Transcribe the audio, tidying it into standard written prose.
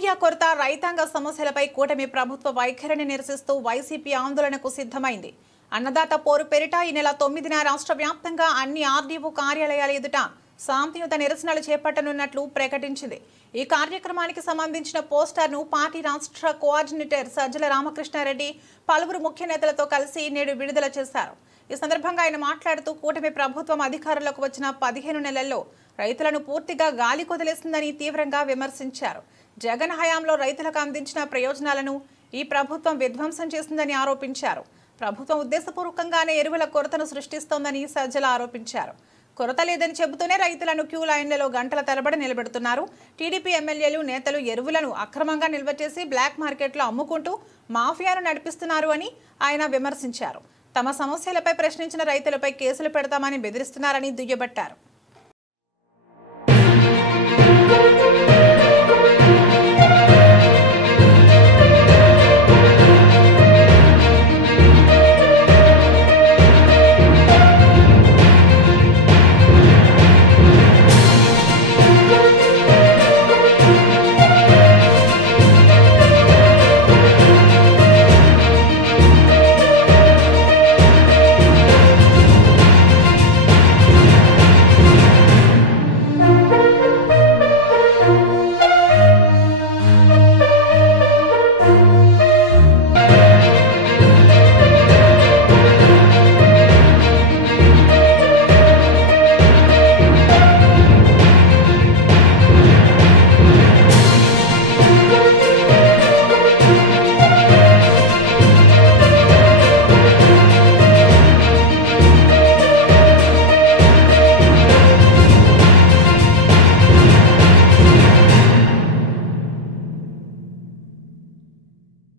Urea కొరత రైతాంగ సమస్యలపై కూటమి ప్రభుత్వ వైఖరిని నిరసిస్తూ వైసీపీ ఆందోళనకు సిద్ధమైంది. అన్నదాత పోరు పేరిట ఈ నెల 9న రాష్ట్ర వ్యాప్తంగా అన్ని ఆర్డీఓ కార్యాలయాల ఎదుట శాంతియుత నిరసనలు చేపట్టనున్నట్లు ప్రకటించింది. ఈ కార్యక్రమానికి సంబంధించిన పోస్టర్ను పార్టీ రాష్ట్ర కోఆర్డినేటర్ సజ్జల రామకృష్ణారెడ్డి పలువురు ముఖ్య నేతలతో కలిసి నేడు విడుదల చేశారు. ఈ సందర్భంగా ఆయన మాట్లాడుతూ కూటమి ప్రభుత్వం అధికారంలోకి వచ్చిన 15 నెలల్లో రైతులను పూర్తిగా గాలి కొదిలేసిందని తీవ్రంగా విమర్శించారు. జగన్ హయాంలో రైతులకు అందించిన ప్రయోజనాలను ఈ ప్రభుత్వం విధ్వంసం చేసిందని ఆరోపించారు. ప్రభుత్వం ఉద్దేశపూర్వకంగానే ఎరువుల కొరతను సృష్టిస్తోందని సజ్జల ఆరోపించారు. కొరత లేదని చెబుతూనే రైతులను క్యూ లైన్లలో గంటల తరబడి నిలబెడుతున్నారు. టీడీపీ ఎమ్మెల్యేలు నేతలు ఎరువులను అక్రమంగా నిల్వ చేసి బ్లాక్ మార్కెట్లో అమ్ముకుంటూ మాఫియాను నడిపిస్తున్నారు అని ఆయన విమర్శించారు. తమ సమస్యలపై ప్రశ్నించిన రైతులపై కేసులు పెడతామని బెదిరిస్తున్నారని దుయ్యబట్టారు.